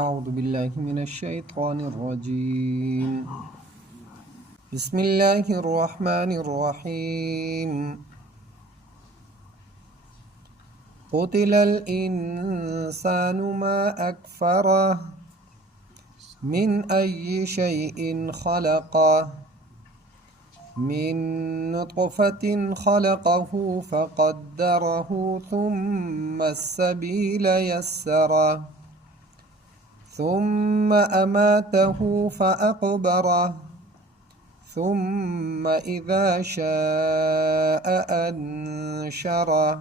أعوذ بالله من الشيطان الرجيم. بسم الله الرحمن الرحيم. قتل الإنسان ما أكفره من أي شيء خلقه من نطفة خلقه فقدره ثم السبيل يسره ثم أماته فأقبره ثم إذا شاء أنشره.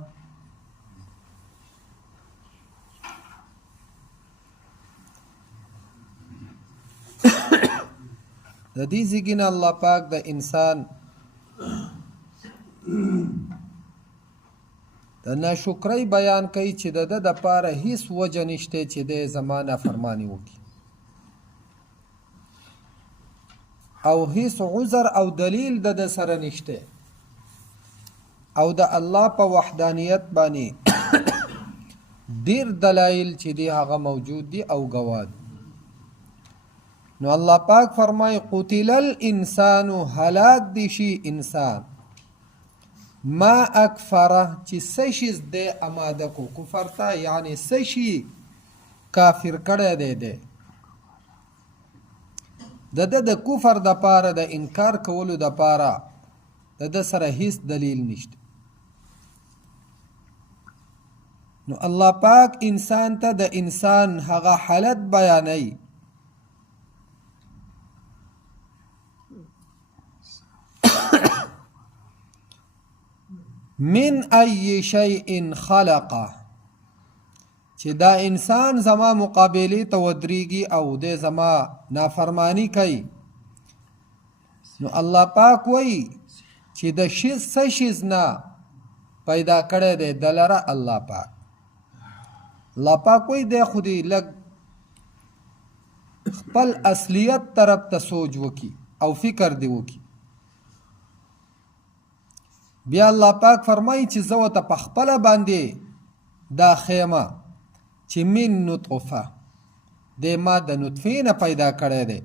د دې زیګنه الله پاک د انسان د ناشکرۍ بیان کوي چې د پاره هیڅ وجه نشته چې د زمانه فرمانی وکړي او هیڅ عذر او دلیل د سره نشته او د الله په وحدانیت باندې ډیر دلایل چې دی هغه موجود دي او گواه. نو الله پاک فرمای قتل الانسان هلاک دی شي انسان ما اکفره چې سشیز د اماده کو کفر ته یعنی سشی کافر کړه دی د کفر د پاره د انکار کولو د پاره د سره هیڅ دلیل نشته. نو الله پاک انسان ته د انسان هغه حالت بیانوي من ای شیء خلقه چې دا انسان زما مقابله ته ودرېږي او د زما نافرمانی کوي. نو الله پاک وایي چې د شیز نه پیدا کړی دی دلره الله پاک وایي دی خو دې لږ خپل اصلیت طرف ته سوچ وکي او فکر دی وکي. بیا الله پاک فرمایي چې زه ورته په خپله باندې دا خیمه چې من نطفه د ما د نطفې نه پیدا کړی دی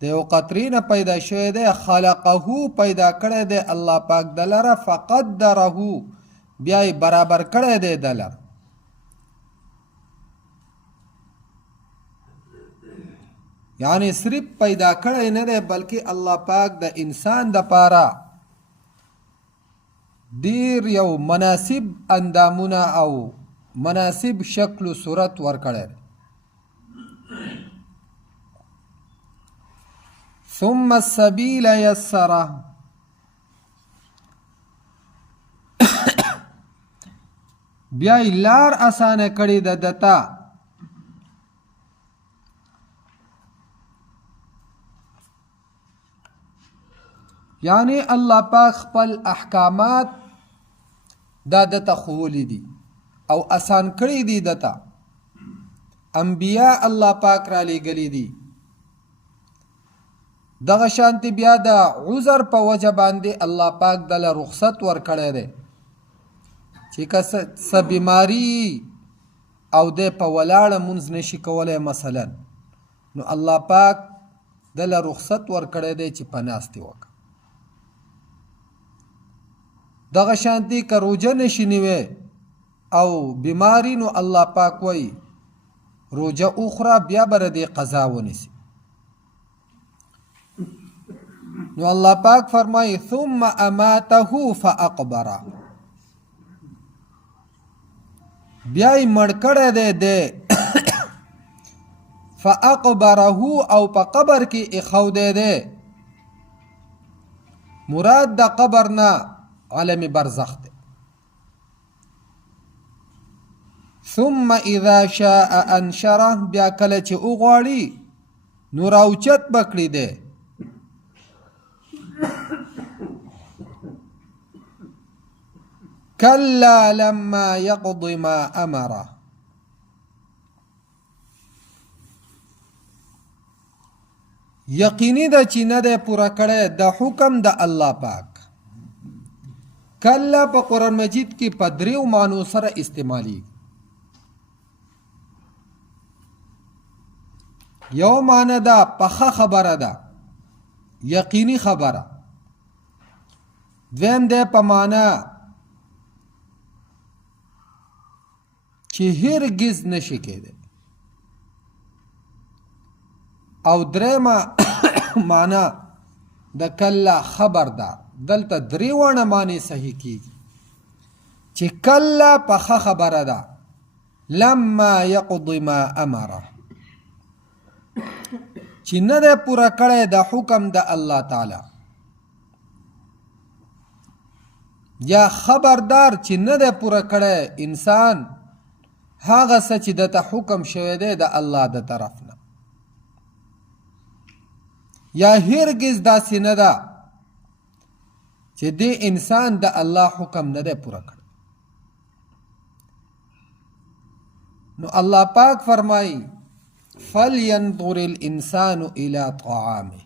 د یو قطرې نه پیدا شوی دی خلقه پیدا کړی دی الله پاک دلره فقدره بیا یې برابر کړی دی دلره یعنی صرف پیدا کړی نه دی بلکې الله پاک د انسان د پاره ډیر یو مناسب اندامونه او مناسب شکل و صورت ورکړی. ثم السبیل یسره بیا یې لار اسانه کړې ده دته یعنی الله پاک خپل احکامات دا دته خولی دي او آسان کړی دي دته انبیاء الله پاک را لېږلي دي دغه شانتي بیا د عذر په وجه باندې الله پاک دله رخصت ورکړی دی چې که څه بیماري او د په ولاړه مونځ نشي کولی مثلا نو الله پاک دله رخصت ورکړی دی چې په ناستې وکړه. دغه شانتی که روجه نشي نیوی او بیماری نو الله پاک وایي روجه اخرى بیا بر دې قضا ونیسي. نو الله پاک فرمایي ثم اماته فاقبره بیا یې مړ کړی دی فاقبره او په قبر کې ایښودی دی. مراد د قبر نه عالم برزخ دی. ثم اذا شاء انشره بیا کله چې وغواړي نو راوچت بکړي دی کلا لما يقض ما امره یقیني ده چې نه دی پوره کړی د حکم د الله پاک. کله په قرآن مجید کې په دریو معنو سره استعمالي یو معنی دا پخه خبره ده، یقینی خبره. دویم دی په معنی چې هرگز نشي کېدی. او دریمه معنی د کله خبردار. دلته دریوانه معنی صحیح کیږي چې کله پخه خبره ده، لما یقضی ما امره، چې نه ده پوره کړی د حکم د الله تعالی، یا خبردار چې نه ده پوره کړی انسان هغه څه چې دته حکم شوی دی د الله د طرف نه، یا هرگز داسې نه ده چې دې انسان د الله حکم نه دی پوره کړی. نو الله پاک فرمایي فَلْيَنْظُرِ الْإِنسَانُ إِلَىٰ طَعَامِهِ،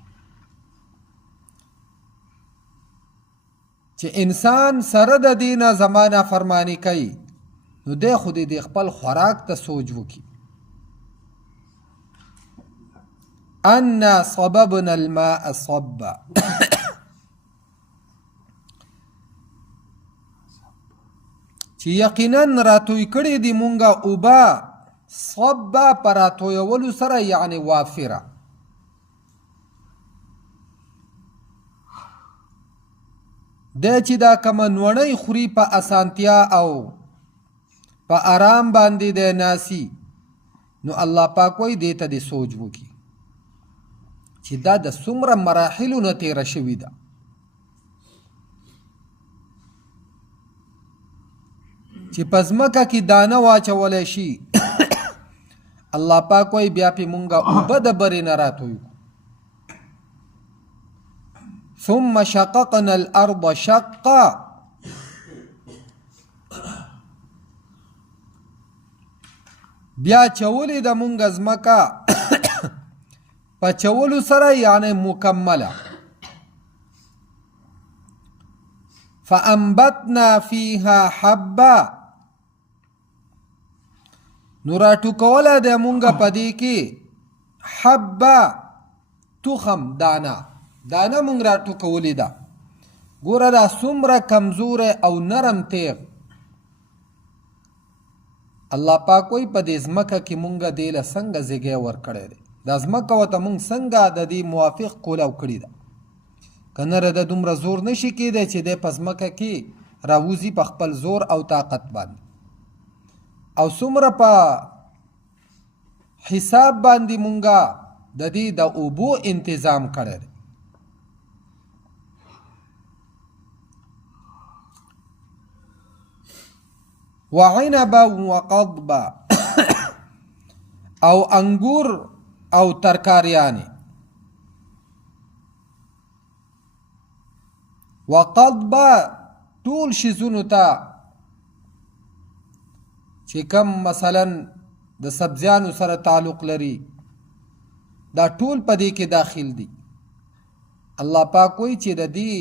چې انسان سره د دینه زمانه فرمانی کوي نو دی خو د خپل خوراک ته سوچ وکړي. أَنَّا صَبَبْنَا الْمَاءَ صَبًّا، چې یقینا راتوی کړي دي مونږه اوبه صبا پر راتویولو سره یعنی وافره. دی چې دا کومه نوڼۍ خوري په اسانتیا او په آرام باندې دی ناسي، نو الله پاک وایي دې ته دې سوچ وکړي چې دا د څومره مراحلو نه تېره شوې ده. چې په ځمکه کې دانه واچولی شي الله پاک وایي بیا پې مونږه اوبه د برې نه راتویو. ثم شققنا الارض شقا، بیا چولې د مونږه ځمکه په چولو سره یعنی مکمله. فانبتنا فيها حبا، نو راټوکوله د مونږه په دې کې حبا تخم دانه مونږ راټوکولې ده. ګوره دا څومره کمزوره او نرم تیغ الله پاک وایي په دې ځمکه کې مونږه دې له څنګه زیږی ورکړی دی. دا ځمکه ورته مونږ څنګه د دې موافق کولاو کړې ده. که نه د دومره زور نشي کېدی چې دی په ځمکه کې راوځي په خپل زور او طاقت باندې، او څومره په حساب باندې مونږه د دې د اوبو انتظام کړی دی. وعنبا وقضبا، او انګور او ترکاریانی. وقضبا ټول شیزونو ته چې کم مثلا د سبزیانو سره تعلق لري دا ټول په دې کې داخل دي. الله پاک وایي چې د دې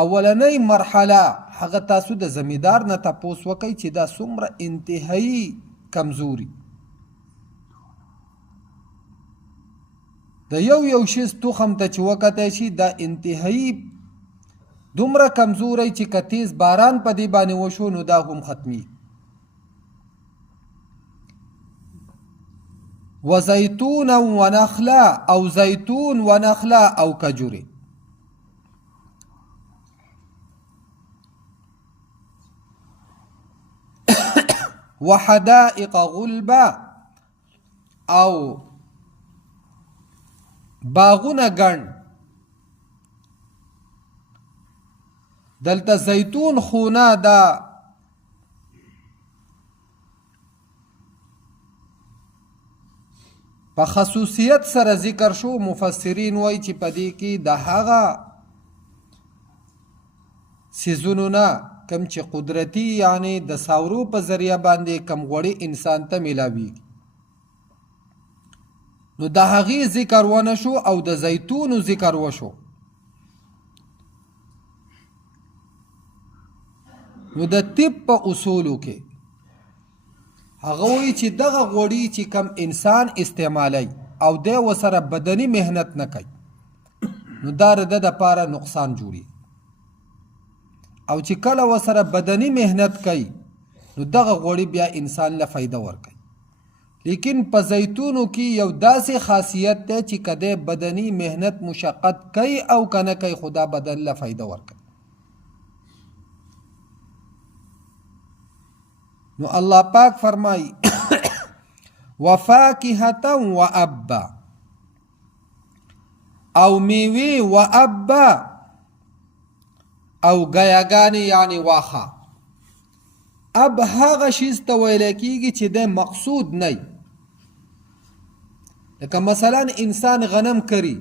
اولنۍ مرحله هغه تاسو د زمیدار نه تپوس وکئ چې دا څومره انتهایی کمزوري. د یو شیز تخم ته چې وکتی شي دا انتهایی دومره کمزوری چې که تیز باران په دې باندې وشو نو دا هم ختمي. وزیتون و نخلا، او زیتون و نخلا او کجوری. وحدائق غلبا، او باغونه ګڼ. دلته زیتون خونه دا په خصوصیت سره ذکر شو. مفسرین وایي چې په دې کې د هغه سیزونو نه کم چې قدرتی یعنی د ساورو په ذریعه باندې کم غوړي انسان ته ملاویږي نو د هغې ذکر ونه شو او د زیتونو ذکر وشو. نو د طب په اصولو کې هغه وایي چې دغه غوړي چې کم انسان استعمالی او دی ورسره بدني مهنت نه کوي نو دا د ده دپاره نقصان جوړي او چې کله ورسره بدني مهنت کوي نو دغه غوړي بیا انسان له فایده ورکوي لیکن په زیتونو کې یو داسې خاصیت دی چې کده بدني مهنت مشقت کوي او کنه کوي خدا بدن له فایده ورکوي نو الله پاک فرمایي وفاکهة وابا او میوه وابا او گیاګانی یعنی واخه اب هغه شیز ته ویل کیږي چې د مقصود نه لکه مثلا انسان غنم کری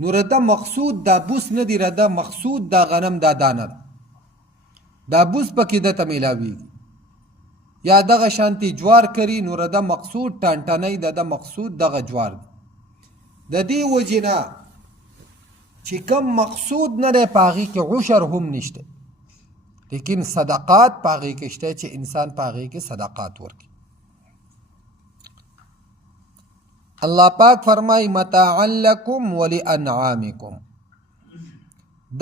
نو رده مقصود دا بوس نه دی رده مقصود دا غنم دا دانه دا بوس پکې د ته میلاویږي یا دغه شانتی جوار کری نو رده مقصود ټانټنۍ د مقصود دغه جوار دی د دې وجنه چې کم مقصود نه دی پاغي کې عشر هم نشته لیکن صدقات پاغي کې شته چې انسان پاغي کې صدقات ورکړي الله پاک فرمای متاعا لکم ولانعامکم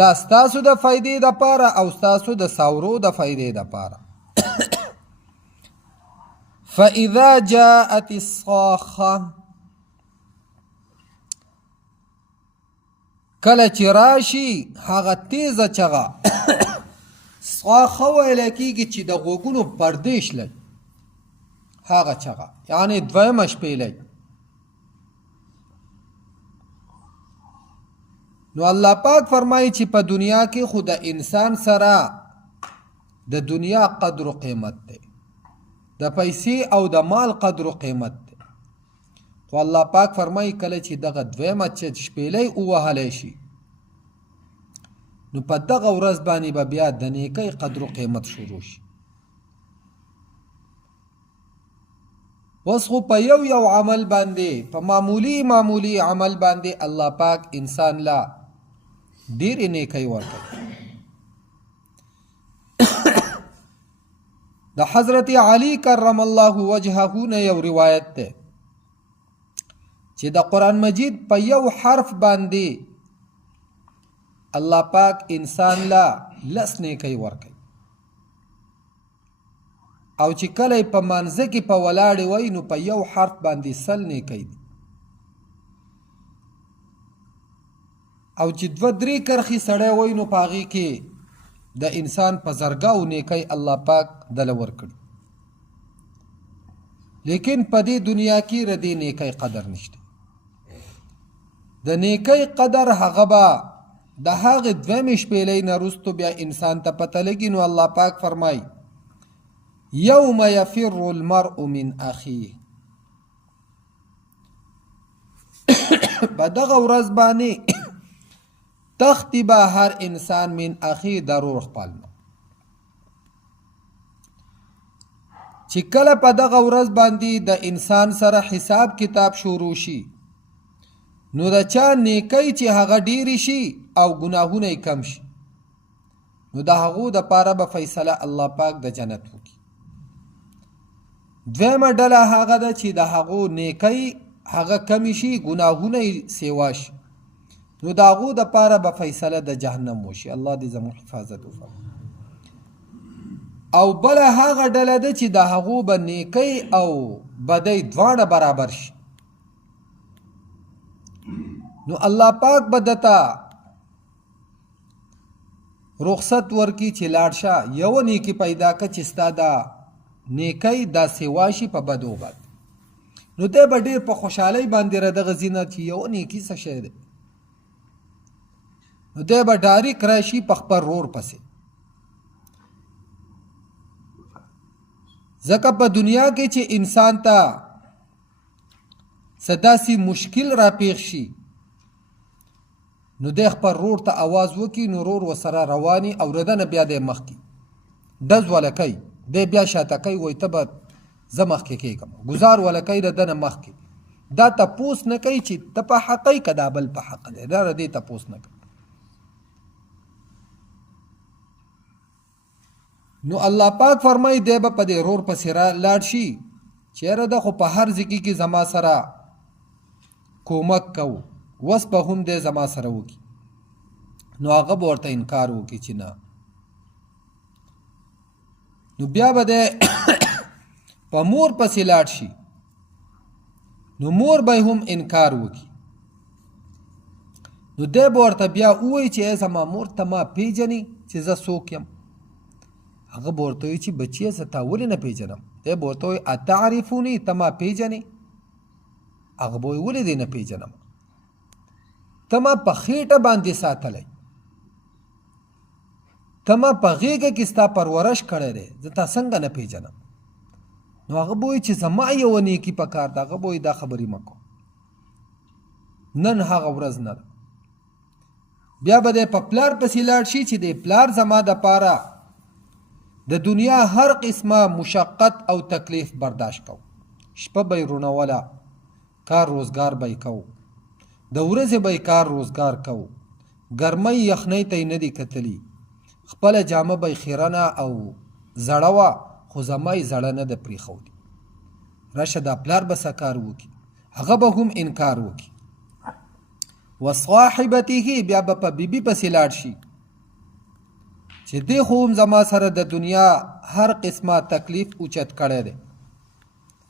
دا ستاسو د فائدې د پاره او ستاسو د ساورو د فائدې د پاره فاذا جاءت الصاخه کله چې راشي هغه تیزه چغه صاخه ویل کېږي چې د غوږونو پردې شلي هغه چغه یعنی دویمه شپېلۍ نو الله پاک فرمایي چې په دنیا کې خو د انسان سره د دنیا قدر و قیمت دی د پیسې او د مال قدر و قیمت دی خو الله پاک فرمایي کله چې دغه دویمه شپېلۍ ووهلی شي نو په دغه ورځ باندې به بیا د نیکۍ قدر و قیمت شروع شي اوس خو په یو عمل باندې په معمولی عمل باندې الله پاک انسان لا ډېرې نیکۍ ورکوي د حضرت علی کرم الله وجهه نه یو روایت ده چې د قرآن مجید په یو حرف باندې الله پاک انسان لا لس نیکۍ ورکوي او چې کله په منځه کې په ولاړې وای نو په یو حرف باندې سل نیکۍ دي او چې دوه درې کرخې سړی وای نو په هغې کې د انسان په زرګاو نیکۍ الله پاک دله ورکړي لیکن په دې دنیا کې د دې نیکۍ قدر نشته د نیکۍ قدر هغه به د هغې دویمې شپېلۍ نه وروستو بیا انسان ته پته لګي نو الله پاک فرمایي یوم یفر المرء من اخیه په دغه ورځ باندې تختی به هر انسان من اخی ضرور خپل چې کله په دغه ورځ باندې د انسان سره حساب کتاب شروع شي نو د چا نیکۍ چې هغه ډیری شي او ګناهونه یې کم شي نو د هغو دپاره به فیصله الله پاک د جنت وکړي دویمه ډله هغه ده چې د هغو نیکۍ هغه کمی شي ګناهونه یې سیوا شي نو د هغو دپاره به فیصله د جهنم وشي الله دې زموږ حفاظت وکړي او بله هغه ډله ده چې د هغو به نیکۍ او بدۍ دواړه برابر شي نو الله پاک به دته رخصت ورکي چې لاړ شه یو نیکي پیدا که چې ستا دا نیکۍ دا سیوا شي په بدو باندې نو دی به ډېر په خوشحالۍ باندې دغه ځینه چې یو نیکي څه شی دی نو دی به ډایرک راشي په خپل رور پسې ځکه په دنیا کې چې انسان ته څه داسې مشکل راپېښ شي نو دی خپل رور ته آواز وکړي نو رور ورسره رواني او ردنه بیا دی مخکې ډز وله کوي دی بیا شاته کوي وایي ته به زه مخکې کېږم ګزار وله کوي ردنه مخکې دا تپوس نه کوي چې ته په حقی که دا بل په حق دی دا ردې تپوس نه کوي نو الله پاک فرمای دی به په دې رور پسې لاړ شي چیرې ده خو په هر ځکې کې زما سره کومک کو وس په هم دی زما سره وکي نو هغه به ورته انکار وکي چې نه نو بیا به دی په مور پسې لاړ شي نو مور به هم انکار وکي نو دی به ورته بیا ووایي چې ای زما مور ته ما پیژنې چې زه څوک یم هغه به ورته وایي چې بچیه زه تا ولې نه پیژنم دی به ورته وایي اتعرفوني ته ما پیژنې هغه به وایي ولې دې نه پیژنم ته ما په خېټه باندې ساتلی ته ما په غېږه کې ستا پرورش کړی دی زه تا څنګه نه پیژنم نو هغه به وایي چې زما یوه نیکي په کار ده هغه به وایي دا خبرې مه کوه نن هغه ورځ نه ده بیا به دی په پلار پسې لاړ شي چې دی پلار زما دپاره د دنیا هر قسمه مشقت او تکلیف برداشت کو شپه به یې رونوله کار روزګار به یې کو د ورځې به یې کار روزګار کو ګرمۍ یخنۍ ته یې نه دي کتلي خپله جامه به یې خیرنه او زړه وه خو زما یې زړه نه ده پرېښودي راشه دا پلار به څه کار وکړي هغه به هم انکار وکړي وصاحبته بیا به په بیبي پسې لاړ شي چې دی خو هم زما سره د دنیا هر قسمه تکلیف اوچت کړی دی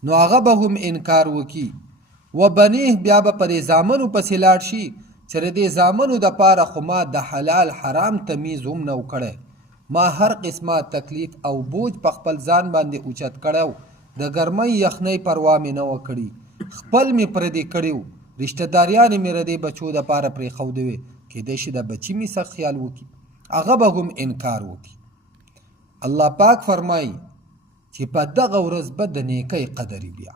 نو هغه به هم انکار وکړي و بنیه بیا به په دې زامنو پسې لاړ شي چې د دې زامنو دپاره خو ما د حلال حرام تمیز هم نه و کړی ما هر قسمه تکلیف او بوج په خپل ځان باندې اوچت کړی و د ګرمۍ یخنۍ پروا مې نه وه کړي خپل مې پردې کړي و رشته داریانې مې د دې بچو دپاره پرېښودې وې کیدای شي د بچي مې سخت خیال وکړي هغه به هم انکار وکړي الله پاک فرمایي چې په دغه ورځ به د نیکۍ قدرې بیا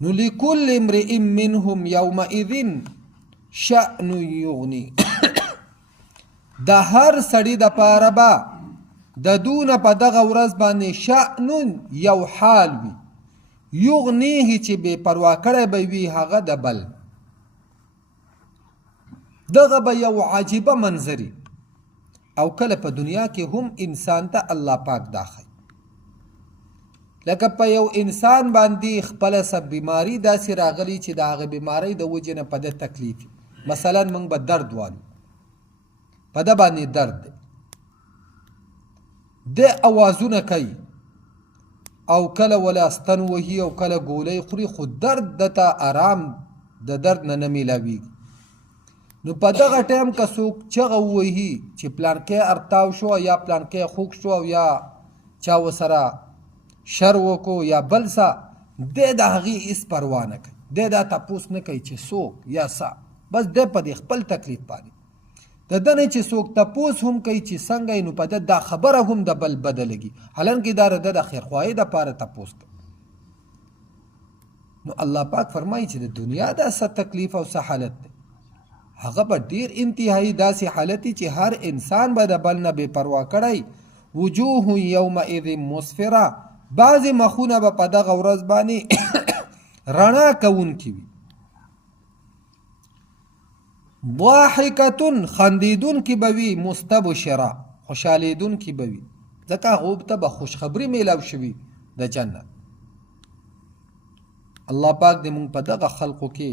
نو لکل امرئ منهم یومئذ شأن یغني د هر سړي دپاره به د دونه په دغه ورځ باندې شأن یو حال وي یغنیه چې بې پروا کړی به وي هغه د بل دغه به یو عجیبه منظري او کله په دنیا کې هم انسان ته الله پاک دا ښیي لکه په یو انسان باندې خپله څه بیماري داسې راغلي چې د هغه بیمارۍ د وجې نه په ده تکلیف مثلا موږ به درد والو په ده باندې درد دی ده اوازونه کوي او کله ولا ستن وهي او کله ګولۍ خوري خو درد دته آرام د درد نه نه میلاویږي نو په دغه ټایم که څوک چغه ووهي چې پلانکی ارتاو شو یا پلانکی خوږ شو او یا چا ورسره شر وکړو یا بل څه دی د هغې هېڅ پروا نه کوي دی دا تپوس نه کوي چې څوک یا څه بس دی په دې خپل تکلیف باندې د ده نه چې څوک تپوس هم کوي چې څنګه یې نو په ده دا خبره هم د بل بده لګي حالانکې دا د ده د خیرخواهۍ دپاره تپوس کوي نو الله پاک فرمایي چې د دنیا دا څه تکلیف او څه حالت دی هغه به ډېر انتهایي داسې حالت چې هر انسان به د بل نه بې پروا کړی وجوه یومئذ مسفره بعضې مخونه به په دغه ورځ باندې رڼا کوونکي وي ضاحکتون خندیدونکي به وي مستبشره خوشحالېدونکي به وي ځکه هغو ته به خوشخبري میلاو شوي د جنت الله پاک دې مونږ په دغه خلقو کې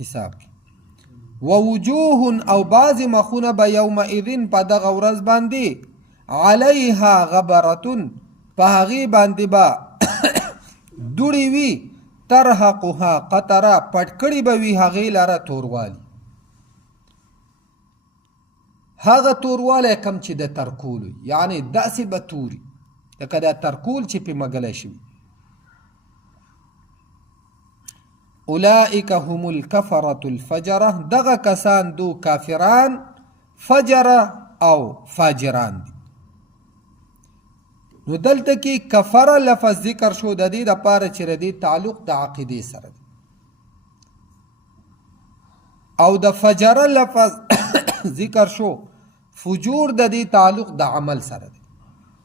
حساب کړي ووجوه او بعضې مخونه به یومئذ په دغه ورځ باندې علیها غبرتون په هغې باندې به دوړې وي ترهقها قطره پټ کړي به وي هغې لره توروالي هغه توروالی کم چې د ترکول وي یعنې داسې به توري لکه دا ترکول چې پې مږلی شوي اولئک هم الکفرة الفجره دغه کسان دو کافران فجره او فاجران دي نو دلته کې کفره لفظ ذکر شو د دې دپاره چې د دې تعلق د عقیدې سره دی او د فجره لفظ ذکر شو فجور د دې تعلق د عمل سره دی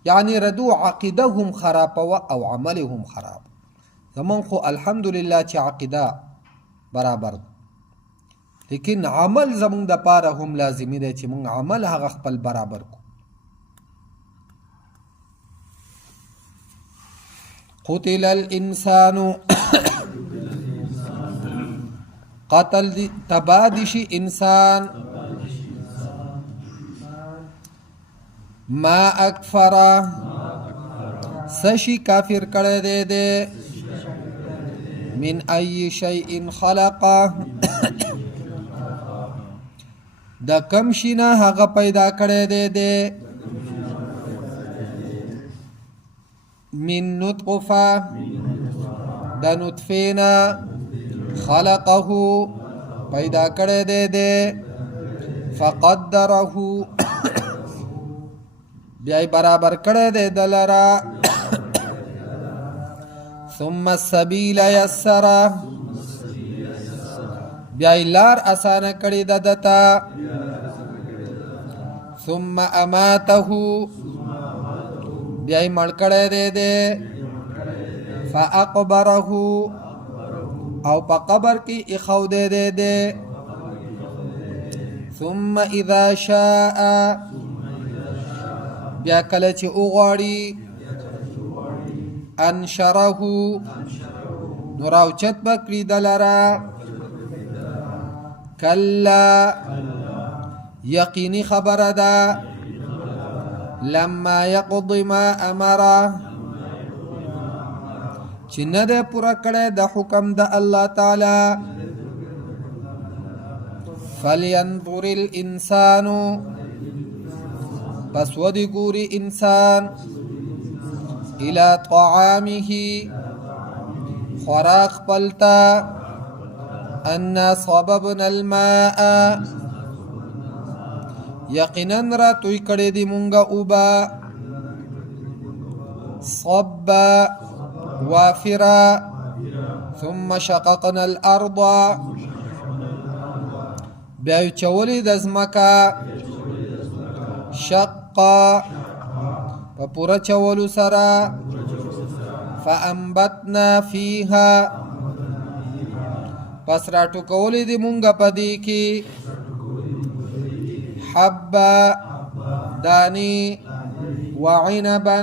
یعنی ردو عقیده هم خرابه او عمل هم خراب زمون خو الحمدلله چې عقیده برابر ده لیکن عمل زمون د پاره هم لازمی دی چې مونږ عمل هغه خپل برابر کو قتل الانسان قتل دی تبادشی انسان ما اکفرا سشی کافر کڑے دے دے من ای شیء خلقا دا کم شینا هغه پیدا کړی دی دے من نطفه دا نطفینا خلقه پیدا کړی دی دے فقدره بیای برابر کړی دی دلرا ثم السبیل یسرا بیای لار اسانه کړی د دتا ثم اماته بیای مړ کړی دی دے فاقبره او په قبر کې اخو دے دے ثم اذا شاء بیا کله چې وغواړي انشره نو راوچت بکړي دلرا کلا یقینی خبر ده لما یقض ما امره چې نه ده پوره کړی د حکم د الله تعالی فلینظر الانسان پس ودی ګوري انسان الى طعامه خوراک پلتا انا صببنا الماء یقینا را توی کړی دی مونږه اوبا صبا وافرا ثم شققنا الارض بیا چولی د ځمکه شقا په پوره چولو سره فانبتنا فيها پس را ټوکولی دی مونږه پدې کې حبا دانی وعنبا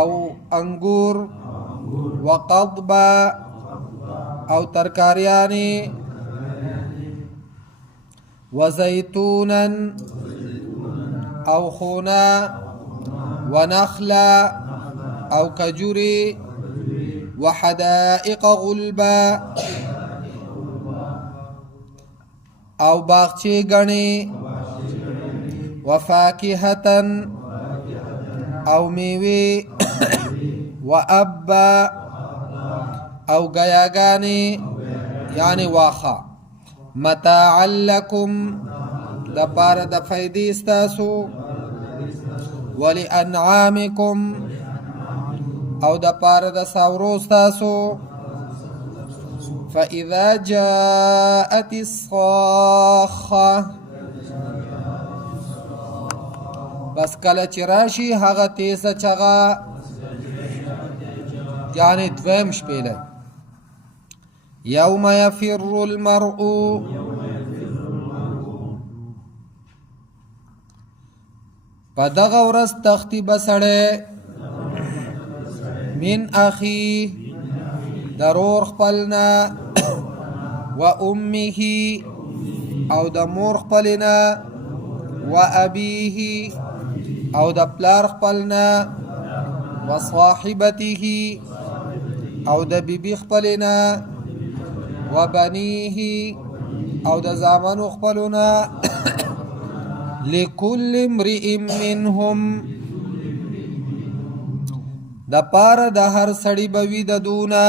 او انگور وقضبا او ترکاریانی وزيتونا او خونا ونخلا او کجوری وحدائق غلبا او باغچی گنی وفاکهتا او میوی وابا او گیاگانی یعنی واخا متاعا لکم دپار د فیدی استاسو ولانعامکم او دپار د ساورو استاسو فاذا جاءت الصاخه بس کله چې راشي هغه تیزه چغه یعنی دویم شپیله یوم یفر المرء په دغه ورځ تختی بسړی من اخی درور خپلنا و امه او د مور خپلنا و ابیه او د پلار خپلنا و صاحبته او د بیبی خپلنا و بنیه او د زامنو خپلنا لكل امرئ منهم د پار د هر سړی بوي د دونا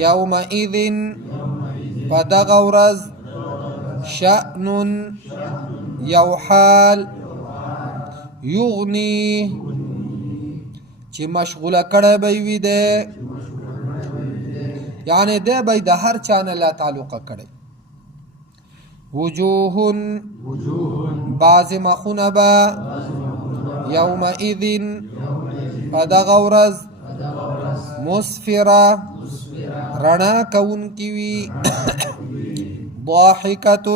یومئذ فدغ ورځ شأن یو حال یغنی چې مشغوله کړه به وي ده یعنی ده به د هر چا نه لا تعلق کړي وجوه بعض مخونه به یومئذ فدغ ورځ مسفره رڼا کوونکې وي ضاحکة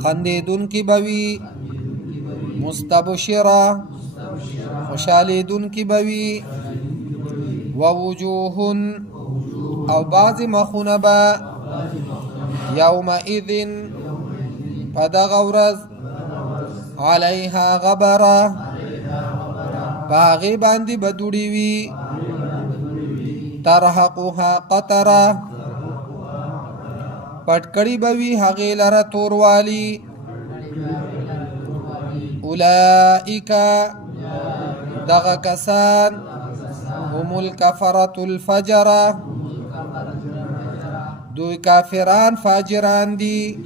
خندیدونکې به وي مستبشره خوشالیدون کی بوی ووجوهن او بعض مخونه با یومئذن پدغ ورز علیها غبره باغی باندی بدوڑی وی ترحقها قطره پټکړی بوی هغې لره توروالی اولئک دغه کسان هم الکفرة الفجره دوی کافران فاجران دی